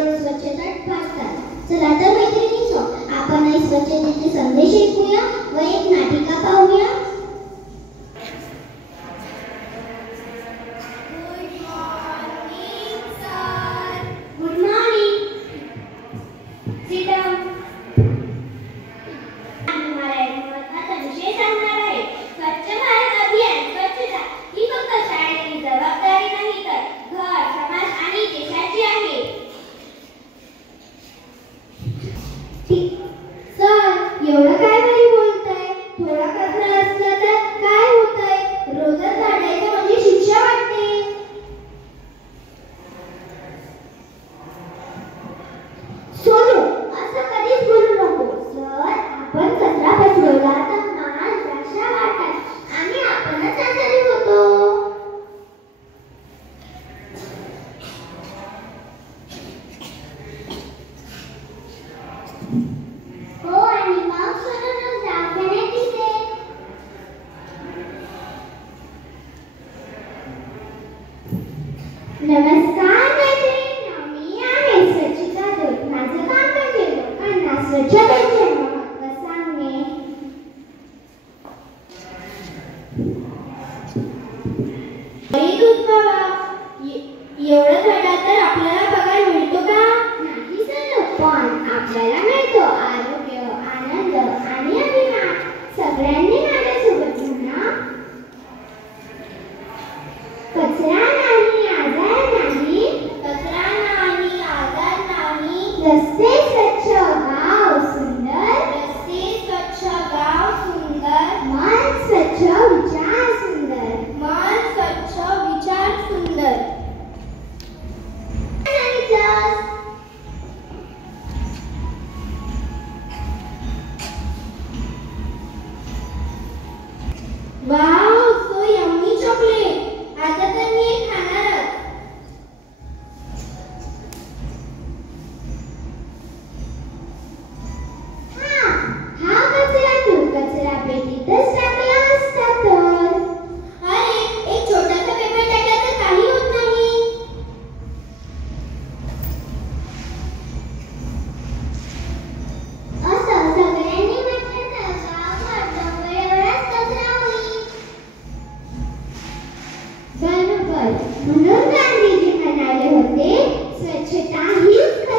रोज स्वच्छता पाळतात. चला तर मैत्रिणींनो, आपण स्वच्छतेचे संदेश ऐकूया व एक नाटिका पाहूया. एवढं काय बरी बोलताय? थोडा कचरा असला तर काय होतंय? रोजच काढायचं म्हणजे शिक्षा वाटते. सोनू, असं कधीच बोलू नको. सर, आपण कचरा पसरवला तर माल द्राक्षा वाटतात आणि आपणच आजारी होतो. नमस्कार मैत्रिणींनो, मी आहे स्वच्छता दूत. माझं काम म्हणजे लोकांना स्वच्छतेचे महत्त्व सांगणे. दूत बाबा, एवढं झाडा तर आपल्याला पगार मिळतो का? नाही सर, पण आपल्याला मिळतो आरोग्य, आनंद आणि अभिमान. सगळ्यांनी माझ्यासोबत म्हणा. कचरा नाही, आजार नाही. कचरा नाही, आजार नाही. रस्ते स्वच्छ, गाव सुंदर. रस्ते स्वच्छ, गाव सुंदर. मन स्वच्छ, विचार सुंदर. मन स्वच्छ, विचार सुंदर. Wow, so yummy chocolate. आता तर मी एक खाणारच. हा कचरा तू कचरा पेटीतच टाकला असता तर. अरे, एक छोटासा पेपर टाकला तर काही होत नाही. असं सगळ्यांनी म्हटलं तर गावभर डोंगरावरच कचरा होईल. बरोबर, म्हणून गांधीजी म्हणाले होते, स्वच्छता हीच